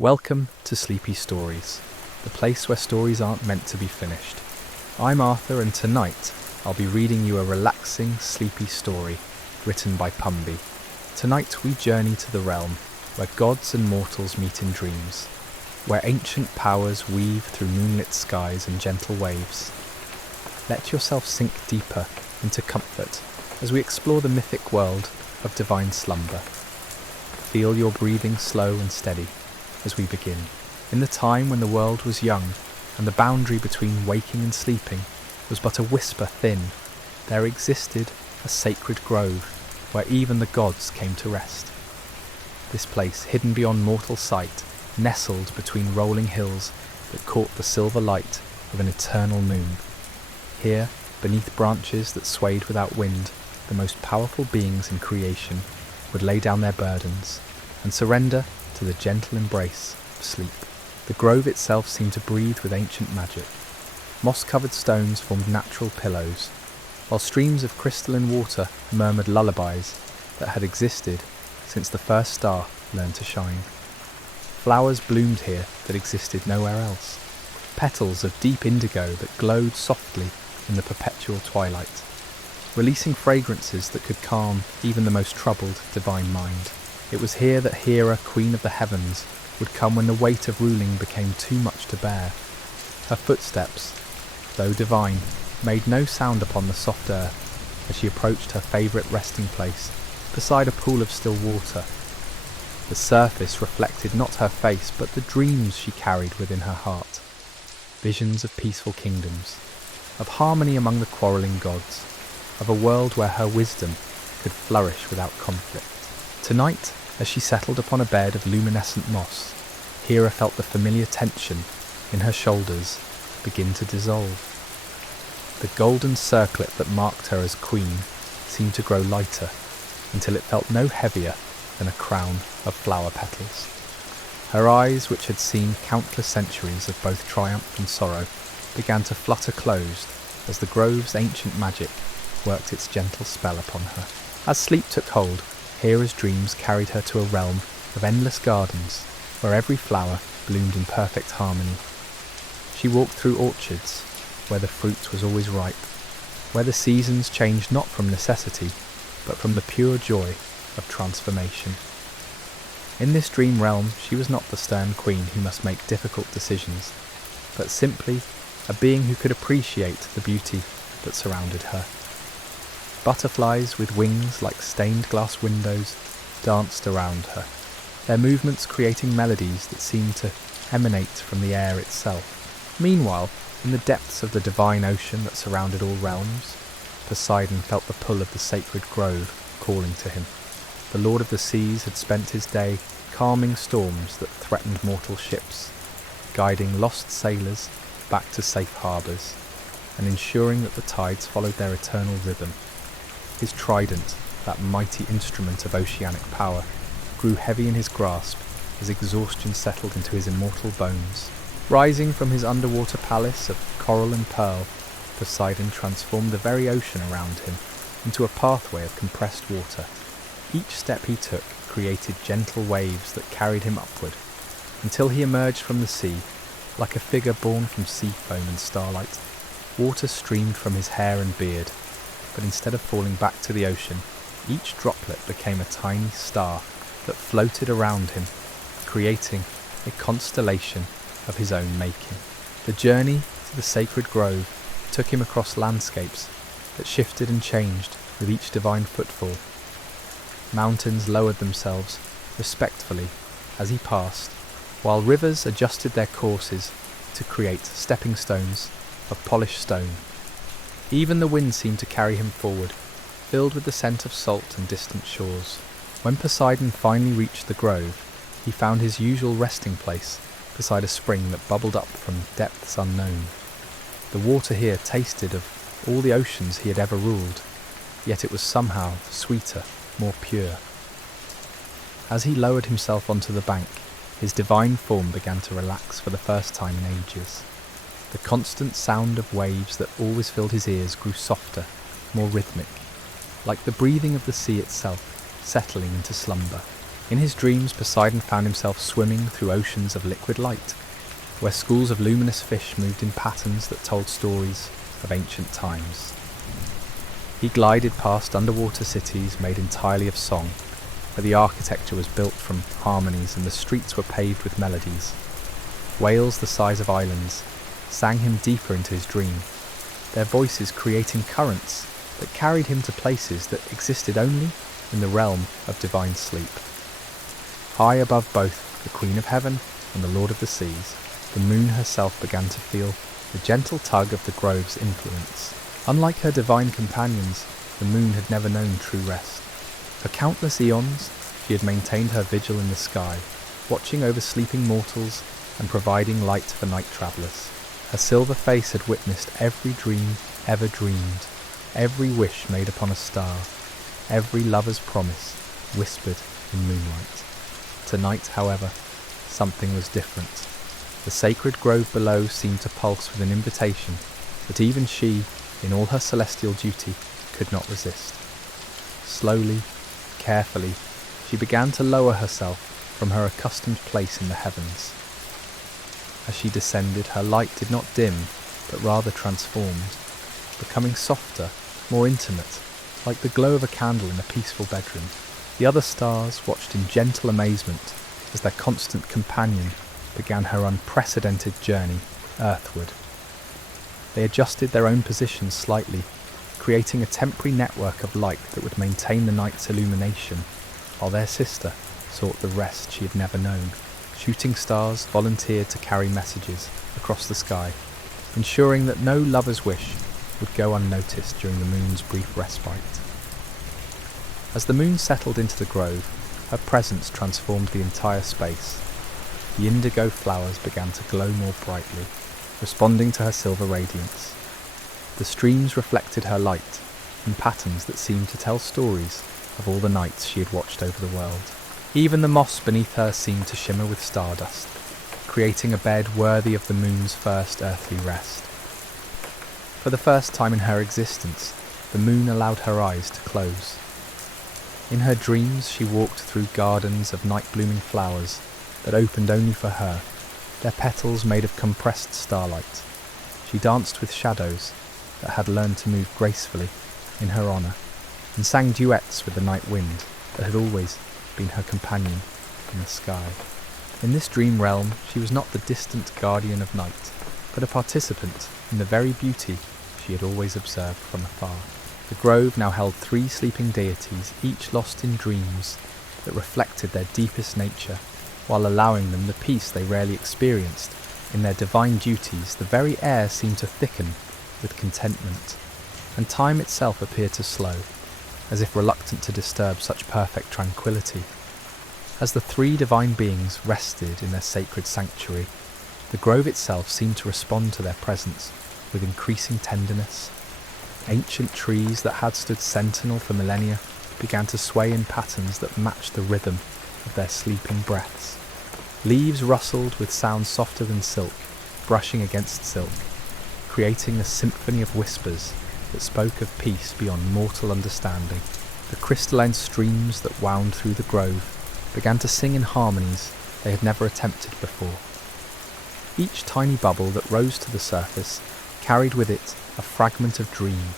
Welcome to Sleepy Stories, the place where stories aren't meant to be finished. I'm Arthur, and tonight I'll be reading you a relaxing, sleepy story written by Pumby. Tonight we journey to the realm where gods and mortals meet in dreams, where ancient powers weave through moonlit skies and gentle waves. Let yourself sink deeper into comfort as we explore the mythic world of divine slumber. Feel your breathing slow and steady as we begin. In the time when the world was young and the boundary between waking and sleeping was but a whisper thin, there existed a sacred grove where even the gods came to rest. This place, hidden beyond mortal sight, nestled between rolling hills that caught the silver light of an eternal moon. Here, beneath branches that swayed without wind, the most powerful beings in creation would lay down their burdens and surrender to the gentle embrace of sleep. The grove itself seemed to breathe with ancient magic. Moss-covered stones formed natural pillows, while streams of crystalline water murmured lullabies that had existed since the first star learned to shine. Flowers bloomed here that existed nowhere else, petals of deep indigo that glowed softly in the perpetual twilight, releasing fragrances that could calm even the most troubled divine mind. It was here that Hera, queen of the heavens, would come when the weight of ruling became too much to bear. Her footsteps, though divine, made no sound upon the soft earth as she approached her favourite resting place beside a pool of still water. The surface reflected not her face but the dreams she carried within her heart. Visions of peaceful kingdoms, of harmony among the quarrelling gods, of a world where her wisdom could flourish without conflict. Tonight, as she settled upon a bed of luminescent moss, Hera felt the familiar tension in her shoulders begin to dissolve. The golden circlet that marked her as queen seemed to grow lighter until it felt no heavier than a crown of flower petals. Her eyes, which had seen countless centuries of both triumph and sorrow, began to flutter closed as the grove's ancient magic worked its gentle spell upon her. As sleep took hold, Hera's dreams carried her to a realm of endless gardens where every flower bloomed in perfect harmony. She walked through orchards where the fruit was always ripe, where the seasons changed not from necessity but from the pure joy of transformation. In this dream realm, she was not the stern queen who must make difficult decisions, but simply a being who could appreciate the beauty that surrounded her. Butterflies with wings like stained glass windows danced around her, their movements creating melodies that seemed to emanate from the air itself. Meanwhile, in the depths of the divine ocean that surrounded all realms, Poseidon felt the pull of the sacred grove calling to him. The Lord of the Seas had spent his day calming storms that threatened mortal ships, guiding lost sailors back to safe harbours, and ensuring that the tides followed their eternal rhythm. His trident, that mighty instrument of oceanic power, grew heavy in his grasp as exhaustion settled into his immortal bones. Rising from his underwater palace of coral and pearl, Poseidon transformed the very ocean around him into a pathway of compressed water. Each step he took created gentle waves that carried him upward, until he emerged from the sea like a figure born from sea foam and starlight. Water streamed from his hair and beard, but instead of falling back to the ocean, each droplet became a tiny star that floated around him, creating a constellation of his own making. The journey to the sacred grove took him across landscapes that shifted and changed with each divine footfall. Mountains lowered themselves respectfully as he passed, while rivers adjusted their courses to create stepping stones of polished stone. Even the wind seemed to carry him forward, filled with the scent of salt and distant shores. When Poseidon finally reached the grove, he found his usual resting place beside a spring that bubbled up from depths unknown. The water here tasted of all the oceans he had ever ruled, yet it was somehow sweeter, more pure. As he lowered himself onto the bank, his divine form began to relax for the first time in ages. The constant sound of waves that always filled his ears grew softer, more rhythmic, like the breathing of the sea itself, settling into slumber. In his dreams, Poseidon found himself swimming through oceans of liquid light, where schools of luminous fish moved in patterns that told stories of ancient times. He glided past underwater cities made entirely of song, where the architecture was built from harmonies and the streets were paved with melodies. Whales the size of islands sang him deeper into his dream, their voices creating currents that carried him to places that existed only in the realm of divine sleep. High above both the Queen of Heaven and the Lord of the Seas, the moon herself began to feel the gentle tug of the grove's influence. Unlike her divine companions, the moon had never known true rest. For countless eons, she had maintained her vigil in the sky, watching over sleeping mortals and providing light for night travellers. Her silver face had witnessed every dream ever dreamed, every wish made upon a star, every lover's promise whispered in moonlight. Tonight, however, something was different. The sacred grove below seemed to pulse with an invitation that even she, in all her celestial duty, could not resist. Slowly, carefully, she began to lower herself from her accustomed place in the heavens. As she descended, her light did not dim, but rather transformed, becoming softer, more intimate, like the glow of a candle in a peaceful bedroom. The other stars watched in gentle amazement as their constant companion began her unprecedented journey earthward. They adjusted their own positions slightly, creating a temporary network of light that would maintain the night's illumination, while their sister sought the rest she had never known. Shooting stars volunteered to carry messages across the sky, ensuring that no lover's wish would go unnoticed during the moon's brief respite. As the moon settled into the grove, her presence transformed the entire space. The indigo flowers began to glow more brightly, responding to her silver radiance. The streams reflected her light in patterns that seemed to tell stories of all the nights she had watched over the world. Even the moss beneath her seemed to shimmer with stardust, creating a bed worthy of the moon's first earthly rest. For the first time in her existence, the moon allowed her eyes to close. In her dreams, she walked through gardens of night-blooming flowers that opened only for her, their petals made of compressed starlight. She danced with shadows that had learned to move gracefully in her honour, and sang duets with the night wind that had always been her companion in the sky. In this dream realm, she was not the distant guardian of night, but a participant in the very beauty she had always observed from afar. The grove now held 3 sleeping deities, each lost in dreams that reflected their deepest nature, while allowing them the peace they rarely experienced. In their divine duties, the very air seemed to thicken with contentment, and time itself appeared to slow, as if reluctant to disturb such perfect tranquility. As the 3 divine beings rested in their sacred sanctuary, the grove itself seemed to respond to their presence with increasing tenderness. Ancient trees that had stood sentinel for millennia began to sway in patterns that matched the rhythm of their sleeping breaths. Leaves rustled with sounds softer than silk, brushing against silk, creating a symphony of whispers that spoke of peace beyond mortal understanding. The crystalline streams that wound through the grove began to sing in harmonies they had never attempted before. Each tiny bubble that rose to the surface carried with it a fragment of dream,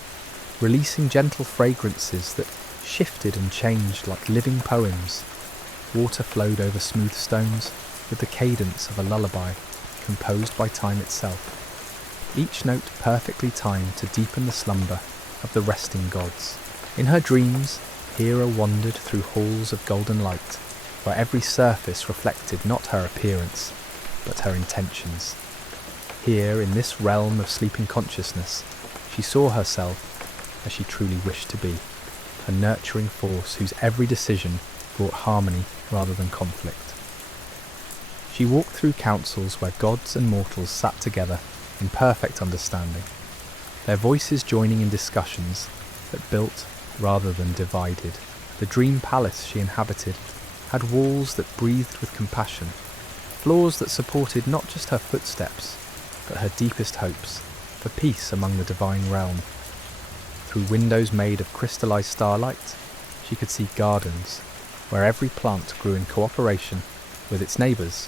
releasing gentle fragrances that shifted and changed like living poems. Water flowed over smooth stones with the cadence of a lullaby composed by time itself, each note perfectly timed to deepen the slumber of the resting gods. In her dreams, Hera wandered through halls of golden light, where every surface reflected not her appearance, but her intentions. Here, in this realm of sleeping consciousness, she saw herself as she truly wished to be, a nurturing force whose every decision brought harmony rather than conflict. She walked through councils where gods and mortals sat together in perfect understanding, their voices joining in discussions that built rather than divided. The dream palace she inhabited had walls that breathed with compassion, floors that supported not just her footsteps, but her deepest hopes for peace among the divine realm. Through windows made of crystallized starlight, she could see gardens where every plant grew in cooperation with its neighbours,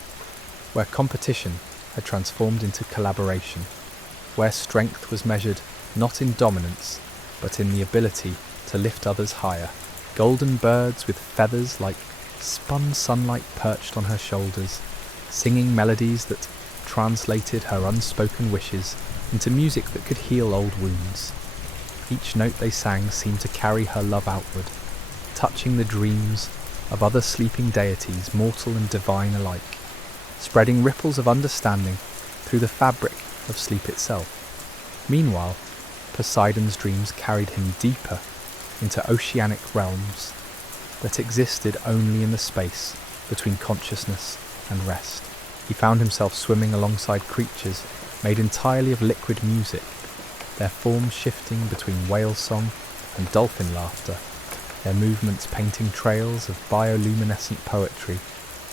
where competition had transformed into collaboration, where strength was measured not in dominance, but in the ability to lift others higher. Golden birds with feathers like spun sunlight perched on her shoulders, singing melodies that translated her unspoken wishes into music that could heal old wounds. Each note they sang seemed to carry her love outward, touching the dreams of other sleeping deities, mortal and divine alike, spreading ripples of understanding through the fabric of sleep itself. Meanwhile, Poseidon's dreams carried him deeper into oceanic realms that existed only in the space between consciousness and rest. He found himself swimming alongside creatures made entirely of liquid music, their forms shifting between whale song and dolphin laughter, their movements painting trails of bioluminescent poetry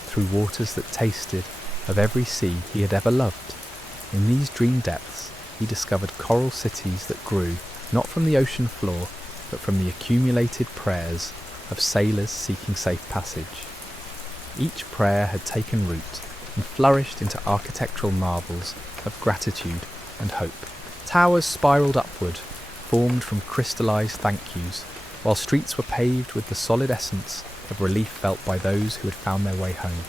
through waters that tasted of every sea he had ever loved. In these dream depths, he discovered coral cities that grew not from the ocean floor, but from the accumulated prayers of sailors seeking safe passage. Each prayer had taken root and flourished into architectural marvels of gratitude and hope. Towers spiralled upward, formed from crystallized thank yous, while streets were paved with the solid essence of relief felt by those who had found their way home.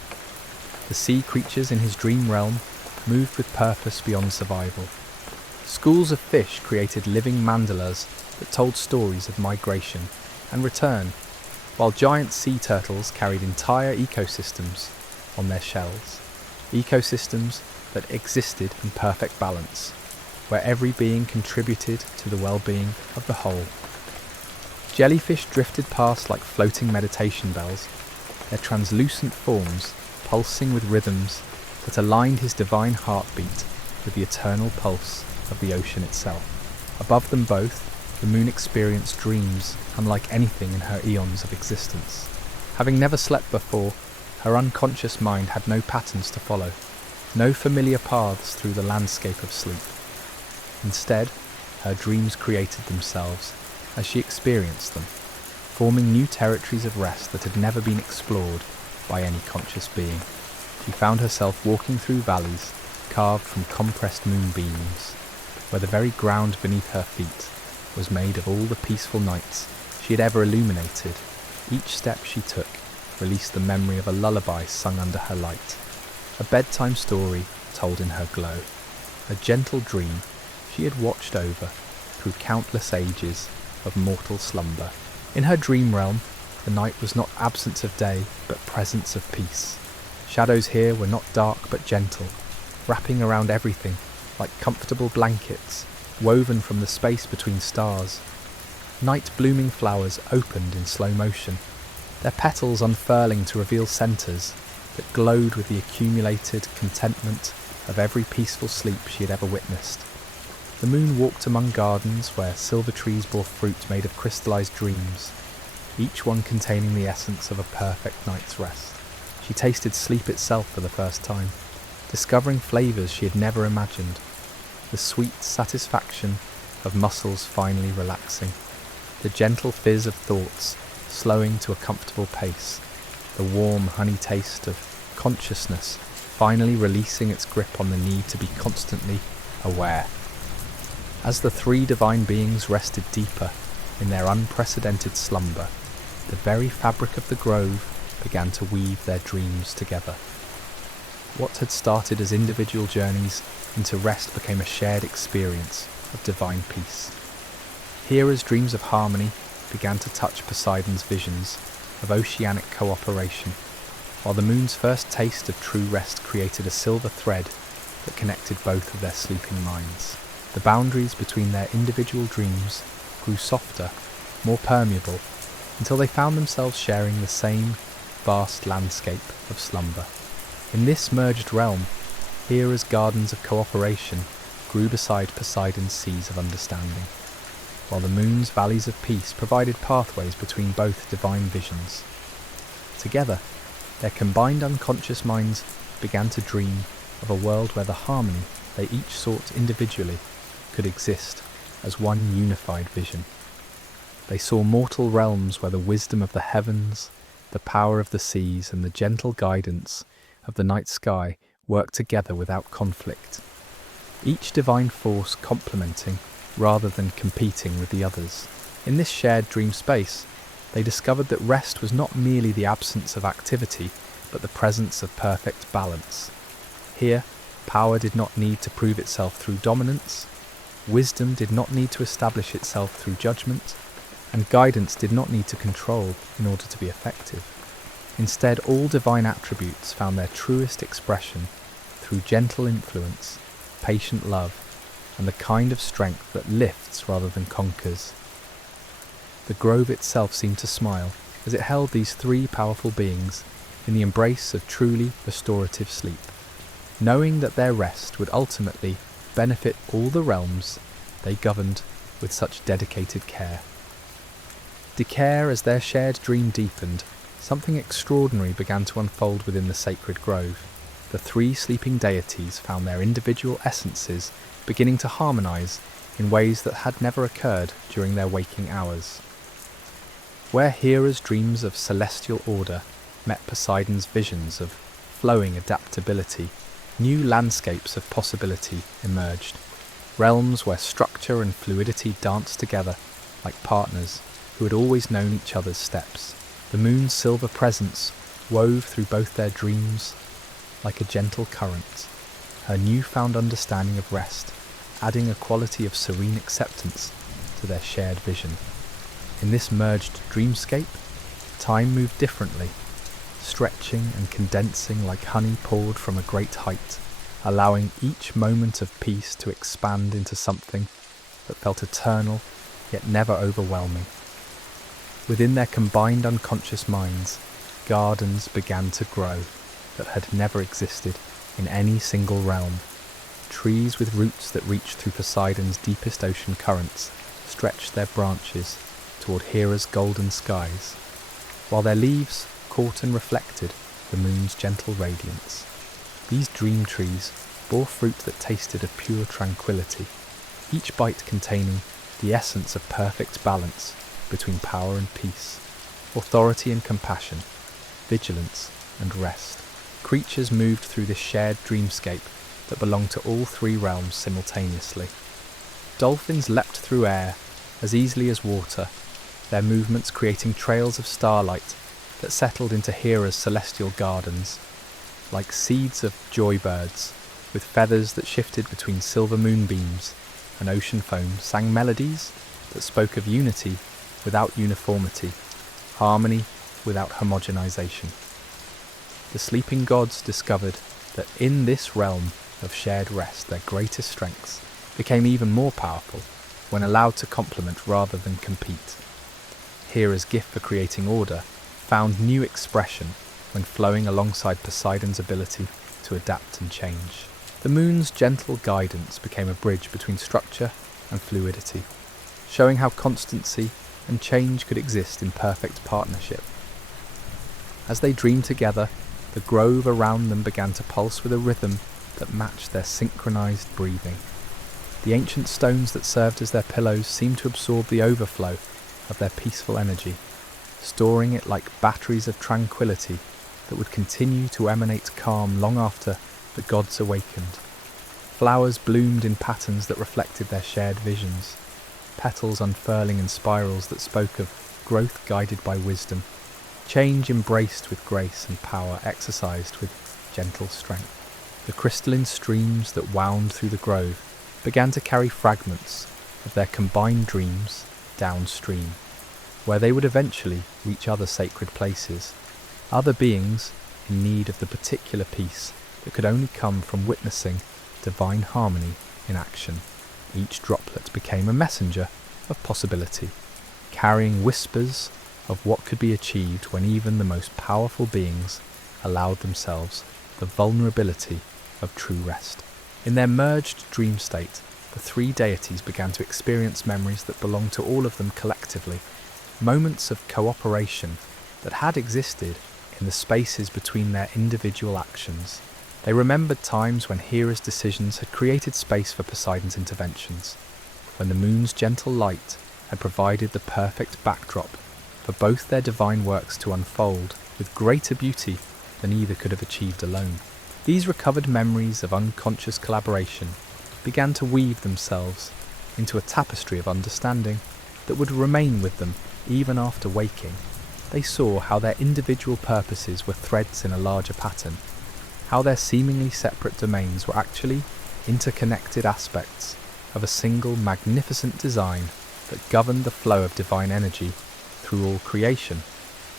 The sea creatures in his dream realm moved with purpose beyond survival. Schools of fish created living mandalas that told stories of migration and return, while giant sea turtles carried entire ecosystems on their shells. Ecosystems that existed in perfect balance, where every being contributed to the well-being of the whole. Jellyfish drifted past like floating meditation bells, their translucent forms pulsing with rhythms that aligned his divine heartbeat with the eternal pulse of the ocean itself. Above them both, the moon experienced dreams unlike anything in her eons of existence. Having never slept before, her unconscious mind had no patterns to follow, no familiar paths through the landscape of sleep. Instead, her dreams created themselves as she experienced them, forming new territories of rest that had never been explored by any conscious being. She found herself walking through valleys carved from compressed moonbeams, where the very ground beneath her feet was made of all the peaceful nights she had ever illuminated. Each step she took released the memory of a lullaby sung under her light, a bedtime story told in her glow, a gentle dream she had watched over through countless ages of mortal slumber. In her dream realm, the night was not absence of day, but presence of peace. Shadows here were not dark but gentle, wrapping around everything like comfortable blankets woven from the space between stars. Night-blooming flowers opened in slow motion, their petals unfurling to reveal centres that glowed with the accumulated contentment of every peaceful sleep she had ever witnessed. The moon walked among gardens where silver trees bore fruit made of crystallized dreams, each one containing the essence of a perfect night's rest. She tasted sleep itself for the first time, discovering flavors she had never imagined, the sweet satisfaction of muscles finally relaxing, the gentle fizz of thoughts slowing to a comfortable pace, the warm honey taste of consciousness finally releasing its grip on the need to be constantly aware. As the three divine beings rested deeper in their unprecedented slumber, the very fabric of the grove began to weave their dreams together. What had started as individual journeys into rest became a shared experience of divine peace. Hera's dreams of harmony began to touch Poseidon's visions of oceanic cooperation, while the moon's first taste of true rest created a silver thread that connected both of their sleeping minds. The boundaries between their individual dreams grew softer, more permeable, until they found themselves sharing the same vast landscape of slumber. In this merged realm, Hera's gardens of cooperation grew beside Poseidon's seas of understanding, while the moon's valleys of peace provided pathways between both divine visions. Together, their combined unconscious minds began to dream of a world where the harmony they each sought individually could exist as one unified vision. They saw mortal realms where the wisdom of the heavens, the power of the seas and the gentle guidance of the night sky worked together without conflict, each divine force complementing rather than competing with the others. In this shared dream space, they discovered that rest was not merely the absence of activity, but the presence of perfect balance. Here, power did not need to prove itself through dominance, wisdom did not need to establish itself through judgment, and guidance did not need to control in order to be effective. Instead, all divine attributes found their truest expression through gentle influence, patient love, and the kind of strength that lifts rather than conquers. The grove itself seemed to smile as it held these three powerful beings in the embrace of truly restorative sleep, knowing that their rest would ultimately benefit all the realms they governed with such dedicated care. As their shared dream deepened, something extraordinary began to unfold within the sacred grove. The three sleeping deities found their individual essences beginning to harmonize in ways that had never occurred during their waking hours. Where Hera's dreams of celestial order met Poseidon's visions of flowing adaptability, new landscapes of possibility emerged, realms where structure and fluidity danced together like partners who had always known each other's steps. The moon's silver presence wove through both their dreams like a gentle current, her newfound understanding of rest adding a quality of serene acceptance to their shared vision. In this merged dreamscape, time moved differently, stretching and condensing like honey poured from a great height, allowing each moment of peace to expand into something that felt eternal yet never overwhelming. Within their combined unconscious minds, gardens began to grow that had never existed in any single realm. Trees with roots that reached through Poseidon's deepest ocean currents stretched their branches toward Hera's golden skies, while their leaves caught and reflected the moon's gentle radiance. These dream trees bore fruit that tasted of pure tranquility, each bite containing the essence of perfect balance between power and peace, authority and compassion, vigilance and rest. Creatures moved through this shared dreamscape that belonged to all three realms simultaneously. Dolphins leapt through air as easily as water, their movements creating trails of starlight that settled into Hera's celestial gardens, like seeds of joybirds, with feathers that shifted between silver moonbeams and ocean foam, sang melodies that spoke of unity without uniformity, harmony without homogenization. The sleeping gods discovered that in this realm of shared rest, their greatest strengths became even more powerful when allowed to complement rather than compete. Hera's gift for creating order found new expression when flowing alongside Poseidon's ability to adapt and change. The moon's gentle guidance became a bridge between structure and fluidity, showing how constancy and change could exist in perfect partnership. As they dreamed together, the grove around them began to pulse with a rhythm that matched their synchronized breathing. The ancient stones that served as their pillows seemed to absorb the overflow of their peaceful energy, storing it like batteries of tranquility that would continue to emanate calm long after the gods awakened. Flowers bloomed in patterns that reflected their shared visions, petals unfurling in spirals that spoke of growth guided by wisdom, change embraced with grace and power exercised with gentle strength. The crystalline streams that wound through the grove began to carry fragments of their combined dreams downstream, where they would eventually reach other sacred places, other beings in need of the particular peace that could only come from witnessing divine harmony in action. Each droplet became a messenger of possibility, carrying whispers of what could be achieved when even the most powerful beings allowed themselves the vulnerability of true rest. In their merged dream state, the three deities began to experience memories that belonged to all of them collectively, moments of cooperation that had existed in the spaces between their individual actions. They remembered times when Hera's decisions had created space for Poseidon's interventions, when the moon's gentle light had provided the perfect backdrop for both their divine works to unfold, with greater beauty than either could have achieved alone. These recovered memories of unconscious collaboration began to weave themselves into a tapestry of understanding that would remain with them even after waking. They saw how their individual purposes were threads in a larger pattern, how their seemingly separate domains were actually interconnected aspects of a single magnificent design that governed the flow of divine energy through all creation.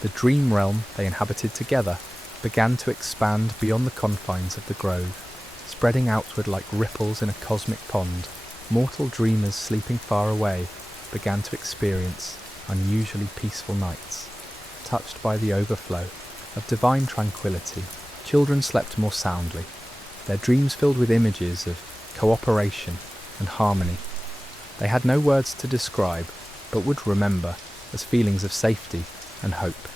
The dream realm they inhabited together began to expand beyond the confines of the grove, spreading outward like ripples in a cosmic pond. Mortal dreamers sleeping far away began to experience unusually peaceful nights, touched by the overflow of divine tranquility. Children slept more soundly, their dreams filled with images of cooperation and harmony. They had no words to describe, but would remember as feelings of safety and hope.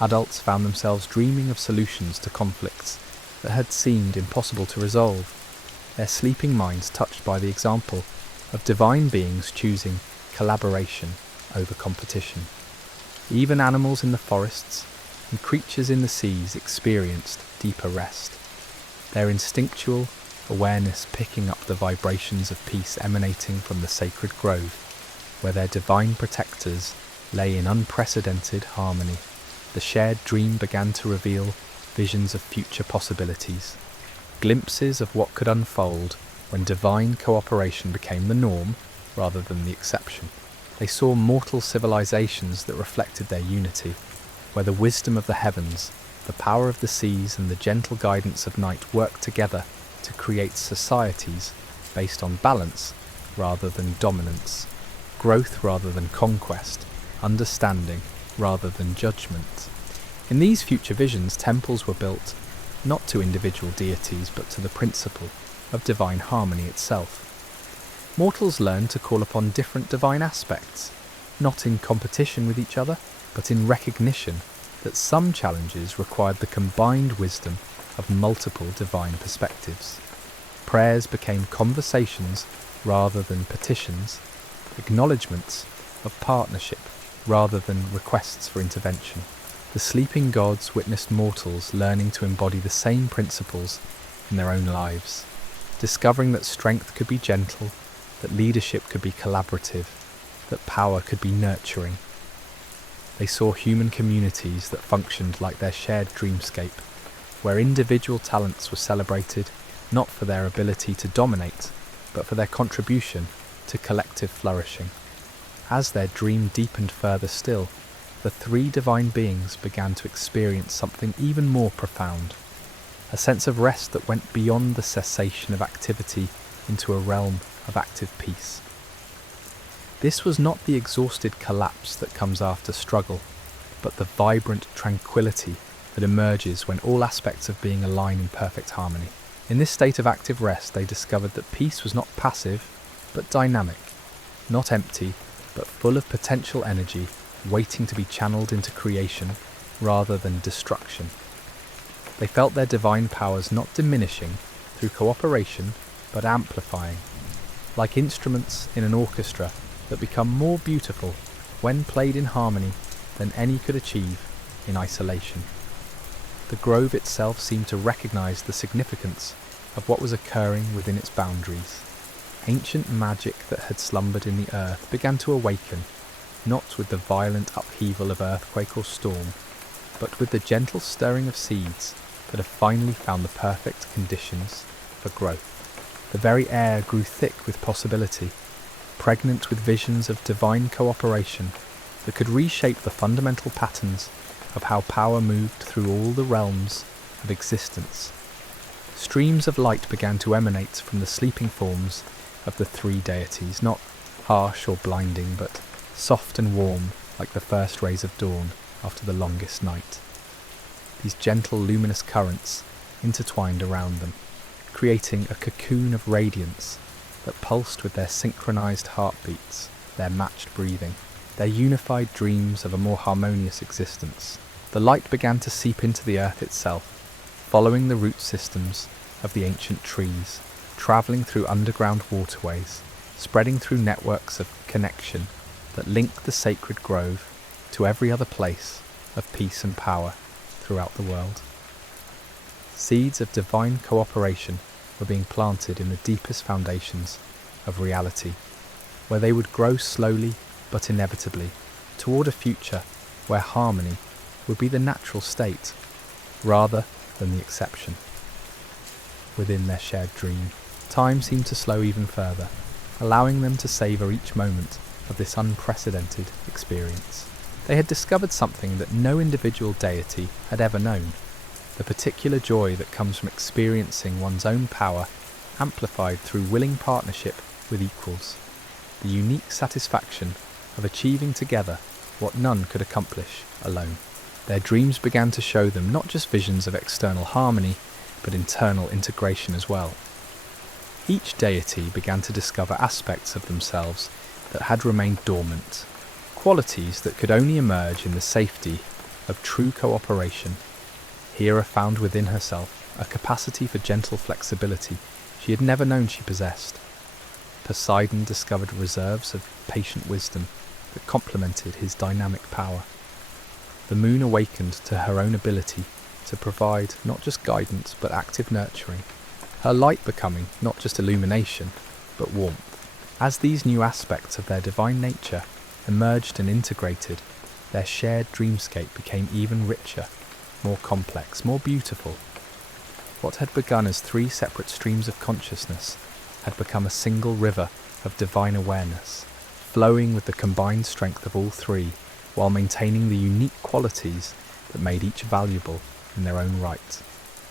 Adults found themselves dreaming of solutions to conflicts that had seemed impossible to resolve, their sleeping minds touched by the example of divine beings choosing collaboration over competition. Even animals in the forests and creatures in the seas experienced deeper rest, their instinctual awareness picking up the vibrations of peace emanating from the sacred grove, where their divine protectors lay in unprecedented harmony. The shared dream began to reveal visions of future possibilities, glimpses of what could unfold when divine cooperation became the norm rather than the exception. They saw mortal civilizations that reflected their unity, where the wisdom of the heavens, the power of the seas, and the gentle guidance of night worked together to create societies based on balance rather than dominance, growth rather than conquest, understanding rather than judgment. In these future visions, temples were built not to individual deities but to the principle of divine harmony itself. Mortals learned to call upon different divine aspects, not in competition with each other, but in recognition that some challenges required the combined wisdom of multiple divine perspectives. Prayers became conversations rather than petitions, acknowledgements of partnership rather than requests for intervention. The sleeping gods witnessed mortals learning to embody the same principles in their own lives, discovering that strength could be gentle, that leadership could be collaborative, that power could be nurturing. They saw human communities that functioned like their shared dreamscape, where individual talents were celebrated not for their ability to dominate, but for their contribution to collective flourishing. As their dream deepened further still, the three divine beings began to experience something even more profound, a sense of rest that went beyond the cessation of activity into a realm of active peace. This was not the exhausted collapse that comes after struggle, but the vibrant tranquility that emerges when all aspects of being align in perfect harmony. In this state of active rest, they discovered that peace was not passive, but dynamic, not empty, but full of potential energy, waiting to be channeled into creation rather than destruction. They felt their divine powers not diminishing through cooperation, but amplifying, like instruments in an orchestra that become more beautiful when played in harmony than any could achieve in isolation. The grove itself seemed to recognize the significance of what was occurring within its boundaries. Ancient magic that had slumbered in the earth began to awaken, not with the violent upheaval of earthquake or storm, but with the gentle stirring of seeds that have finally found the perfect conditions for growth. The very air grew thick with possibility, pregnant with visions of divine cooperation that could reshape the fundamental patterns of how power moved through all the realms of existence. Streams of light began to emanate from the sleeping forms of the three deities, not harsh or blinding, but soft and warm like the first rays of dawn after the longest night. These gentle luminous currents intertwined around them, creating a cocoon of radiance that pulsed with their synchronized heartbeats, their matched breathing, their unified dreams of a more harmonious existence. The light began to seep into the earth itself, following the root systems of the ancient trees, travelling through underground waterways, spreading through networks of connection that link the sacred grove to every other place of peace and power throughout the world. Seeds of divine cooperation were being planted in the deepest foundations of reality, where they would grow slowly but inevitably toward a future where harmony would be the natural state rather than the exception. Within their shared dream, time seemed to slow even further, allowing them to savour each moment of this unprecedented experience. They had discovered something that no individual deity had ever known, the particular joy that comes from experiencing one's own power amplified through willing partnership with equals, the unique satisfaction of achieving together what none could accomplish alone. Their dreams began to show them not just visions of external harmony, but internal integration as well. Each deity began to discover aspects of themselves that had remained dormant, qualities that could only emerge in the safety of true cooperation. Hera found within herself a capacity for gentle flexibility she had never known she possessed. Poseidon discovered reserves of patient wisdom that complemented his dynamic power. The moon awakened to her own ability to provide not just guidance but active nurturing, her light becoming not just illumination but warmth. As these new aspects of their divine nature emerged and integrated, their shared dreamscape became even richer, more complex, more beautiful. What had begun as three separate streams of consciousness had become a single river of divine awareness, flowing with the combined strength of all three, while maintaining the unique qualities that made each valuable in their own right.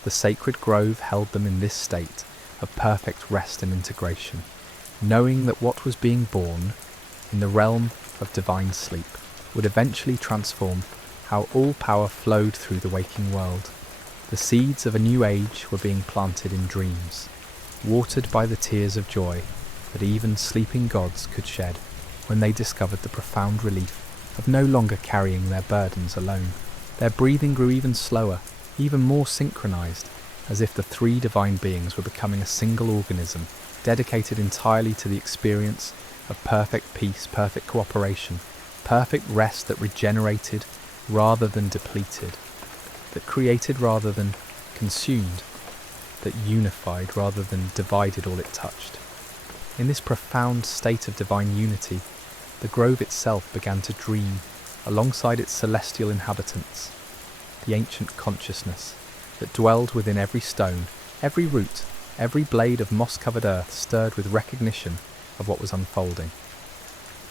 The sacred grove held them in this state of perfect rest and integration, knowing that what was being born in the realm of divine sleep would eventually transform how all power flowed through the waking world. The seeds of a new age were being planted in dreams, watered by the tears of joy that even sleeping gods could shed when they discovered the profound relief of no longer carrying their burdens alone. Their breathing grew even slower, even more synchronized, as if the three divine beings were becoming a single organism, dedicated entirely to the experience of perfect peace, perfect cooperation, perfect rest that regenerated rather than depleted, that created rather than consumed, that unified rather than divided all it touched. In this profound state of divine unity, the grove itself began to dream alongside its celestial inhabitants, the ancient consciousness that dwelled within every stone, every root, every blade of moss-covered earth stirred with recognition of what was unfolding.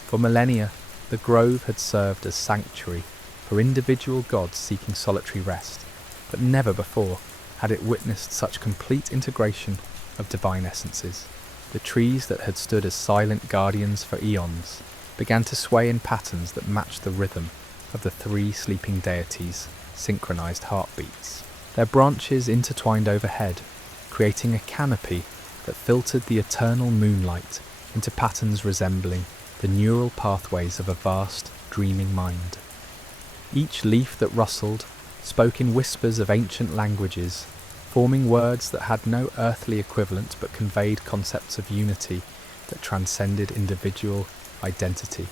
For millennia, the grove had served as sanctuary for individual gods seeking solitary rest, but never before had it witnessed such complete integration of divine essences. The trees that had stood as silent guardians for eons began to sway in patterns that matched the rhythm of the three sleeping deities' synchronized heartbeats. Their branches intertwined overhead, creating a canopy that filtered the eternal moonlight into patterns resembling the neural pathways of a vast, dreaming mind. Each leaf that rustled spoke in whispers of ancient languages, forming words that had no earthly equivalent but conveyed concepts of unity that transcended individual identity.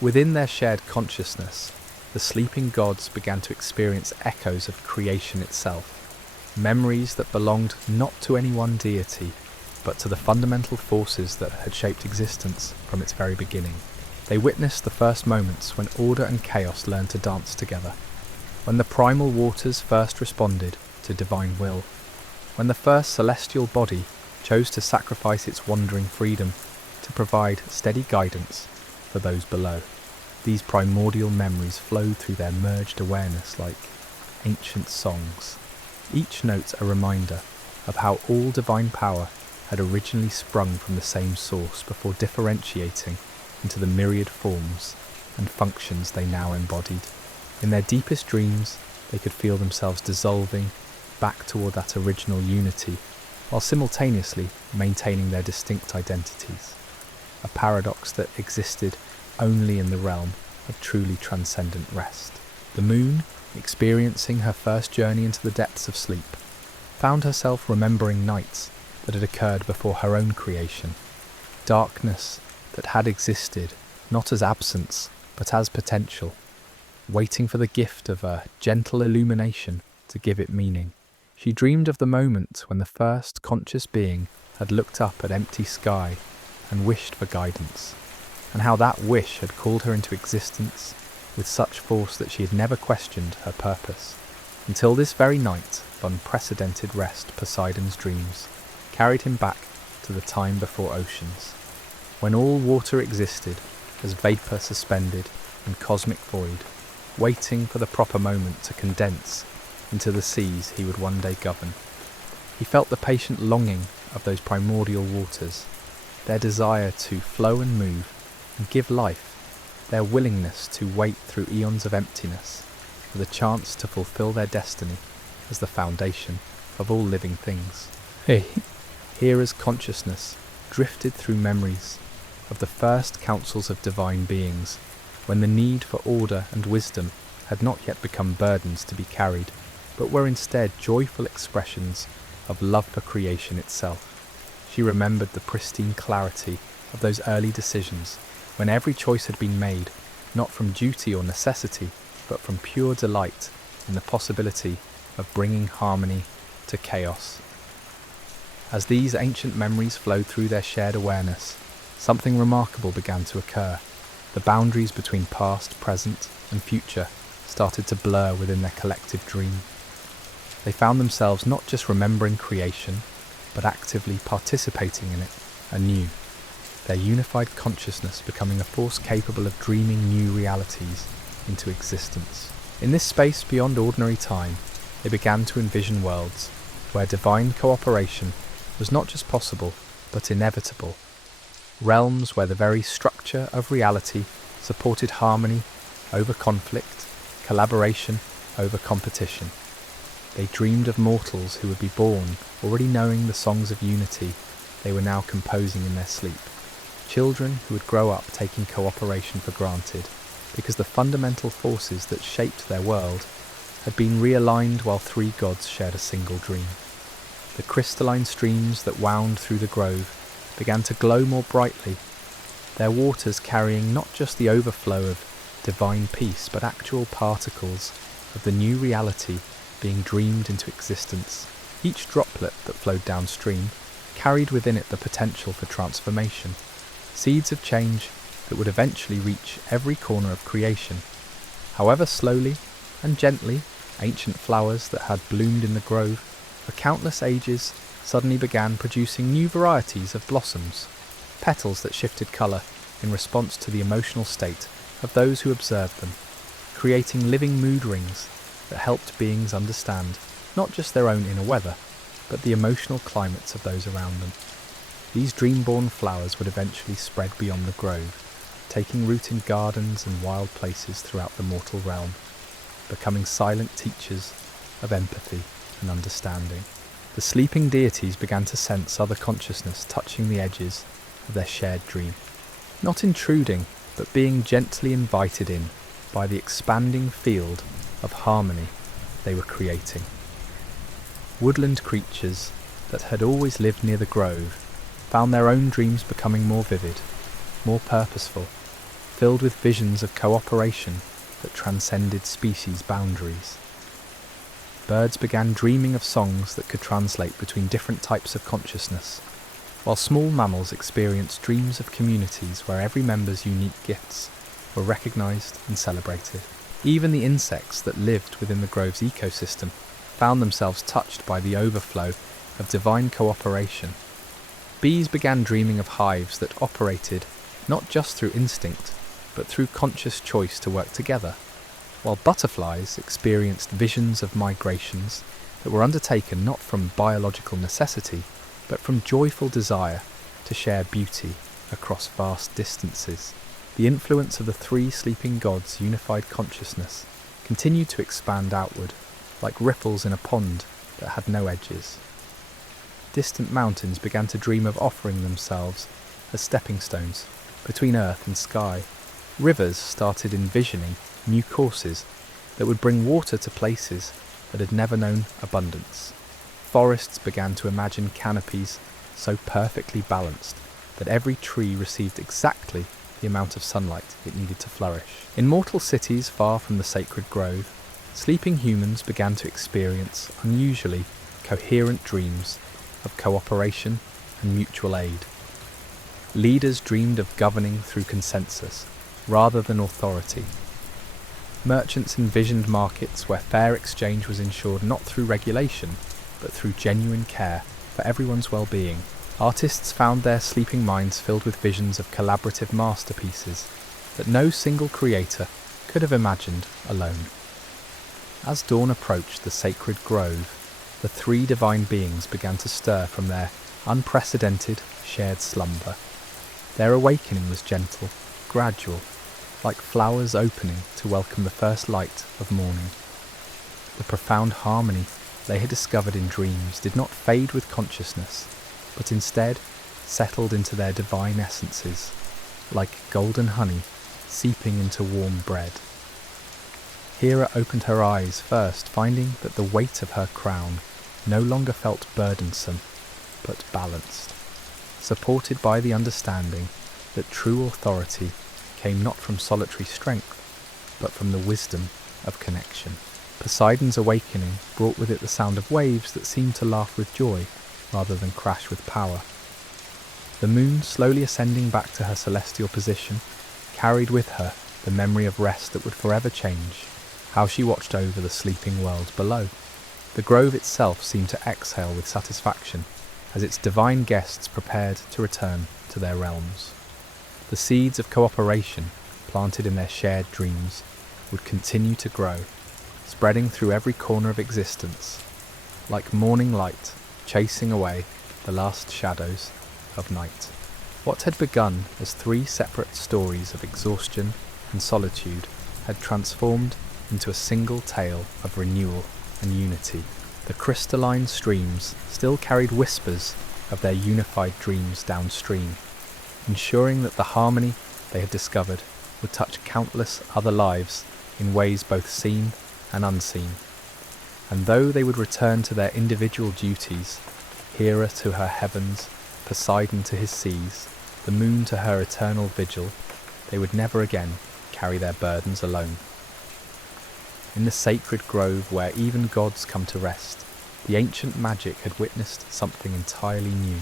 Within their shared consciousness, the sleeping gods began to experience echoes of creation itself, memories that belonged not to any one deity, but to the fundamental forces that had shaped existence from its very beginning. They witnessed the first moments when order and chaos learned to dance together, when the primal waters first responded to divine will, when the first celestial body chose to sacrifice its wandering freedom to provide steady guidance for those below. These primordial memories flowed through their merged awareness like ancient songs, each note a reminder of how all divine power had originally sprung from the same source before differentiating into the myriad forms and functions they now embodied. In their deepest dreams, they could feel themselves dissolving back toward that original unity, while simultaneously maintaining their distinct identities, a paradox that existed only in the realm of truly transcendent rest. The moon, experiencing her first journey into the depths of sleep, found herself remembering nights that had occurred before her own creation, darkness that had existed not as absence but as potential, waiting for the gift of a gentle illumination to give it meaning. She dreamed of the moment when the first conscious being had looked up at empty sky and wished for guidance, and how that wish had called her into existence with such force that she had never questioned her purpose, until this very night of unprecedented rest. Poseidon's dreams carried him back to the time before oceans, when all water existed as vapour suspended in cosmic void, waiting for the proper moment to condense into the seas he would one day govern. He felt the patient longing of those primordial waters, their desire to flow and move and give life, their willingness to wait through eons of emptiness for the chance to fulfill their destiny as the foundation of all living things. Hera's consciousness drifted through memories of the first councils of divine beings, when the need for order and wisdom had not yet become burdens to be carried, but were instead joyful expressions of love for creation itself. She remembered the pristine clarity of those early decisions, when every choice had been made, not from duty or necessity, but from pure delight in the possibility of bringing harmony to chaos. As these ancient memories flowed through their shared awareness, something remarkable began to occur. The boundaries between past, present, and future started to blur within their collective dream. They found themselves not just remembering creation, but actively participating in it anew, their unified consciousness becoming a force capable of dreaming new realities into existence. In this space beyond ordinary time, they began to envision worlds where divine cooperation was not just possible, but inevitable. Realms where the very structure of reality supported harmony over conflict, collaboration over competition. They dreamed of mortals who would be born already knowing the songs of unity they were now composing in their sleep. Children who would grow up taking cooperation for granted, because the fundamental forces that shaped their world had been realigned while three gods shared a single dream. The crystalline streams that wound through the grove began to glow more brightly, their waters carrying not just the overflow of divine peace, but actual particles of the new reality being dreamed into existence. Each droplet that flowed downstream carried within it the potential for transformation, seeds of change that would eventually reach every corner of creation. However slowly and gently, ancient flowers that had bloomed in the grove for countless ages suddenly began producing new varieties of blossoms, petals that shifted colour in response to the emotional state of those who observed them, creating living mood rings that helped beings understand not just their own inner weather, but the emotional climates of those around them. These dream-born flowers would eventually spread beyond the grove, taking root in gardens and wild places throughout the mortal realm, becoming silent teachers of empathy and understanding. The sleeping deities began to sense other consciousness touching the edges of their shared dream, not intruding, but being gently invited in by the expanding field of harmony they were creating. Woodland creatures that had always lived near the grove found their own dreams becoming more vivid, more purposeful, filled with visions of cooperation that transcended species boundaries. Birds began dreaming of songs that could translate between different types of consciousness, while small mammals experienced dreams of communities where every member's unique gifts were recognized and celebrated. Even the insects that lived within the grove's ecosystem found themselves touched by the overflow of divine cooperation. Bees began dreaming of hives that operated not just through instinct, but through conscious choice to work together, while butterflies experienced visions of migrations that were undertaken not from biological necessity, but from joyful desire to share beauty across vast distances. The influence of the three sleeping gods' unified consciousness continued to expand outward, like ripples in a pond that had no edges. Distant mountains began to dream of offering themselves as stepping stones between earth and sky. Rivers started envisioning new courses that would bring water to places that had never known abundance. Forests began to imagine canopies so perfectly balanced that every tree received exactly the amount of sunlight it needed to flourish. In mortal cities far from the sacred grove, sleeping humans began to experience unusually coherent dreams of cooperation and mutual aid. Leaders dreamed of governing through consensus rather than authority. Merchants envisioned markets where fair exchange was ensured not through regulation, but through genuine care for everyone's well-being. Artists found their sleeping minds filled with visions of collaborative masterpieces that no single creator could have imagined alone. As dawn approached the sacred grove, the three divine beings began to stir from their unprecedented shared slumber. Their awakening was gentle, gradual, like flowers opening to welcome the first light of morning. The profound harmony they had discovered in dreams did not fade with consciousness, but instead settled into their divine essences, like golden honey seeping into warm bread. Hera opened her eyes first, finding that the weight of her crown no longer felt burdensome, but balanced, supported by the understanding that true authority came not from solitary strength, but from the wisdom of connection. Poseidon's awakening brought with it the sound of waves that seemed to laugh with joy rather than crash with power. The moon, slowly ascending back to her celestial position, carried with her the memory of rest that would forever change how she watched over the sleeping world below. The grove itself seemed to exhale with satisfaction as its divine guests prepared to return to their realms. The seeds of cooperation, planted in their shared dreams, would continue to grow, spreading through every corner of existence, like morning light chasing away the last shadows of night. What had begun as three separate stories of exhaustion and solitude had transformed into a single tale of renewal and unity. The crystalline streams still carried whispers of their unified dreams downstream, ensuring that the harmony they had discovered would touch countless other lives in ways both seen and unseen. And though they would return to their individual duties, Hera to her heavens, Poseidon to his seas, the moon to her eternal vigil, they would never again carry their burdens alone. In the sacred grove where even gods come to rest, the ancient magic had witnessed something entirely new.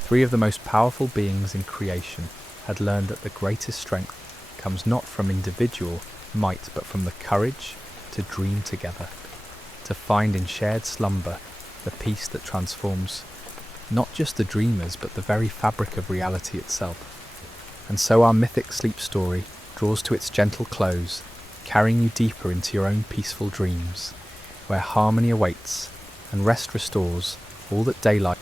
Three of the most powerful beings in creation had learned that the greatest strength comes not from individual might but from the courage to dream together, to find in shared slumber the peace that transforms not just the dreamers but the very fabric of reality itself. And so our mythic sleep story draws to its gentle close, carrying you deeper into your own peaceful dreams, where harmony awaits and rest restores all that daylight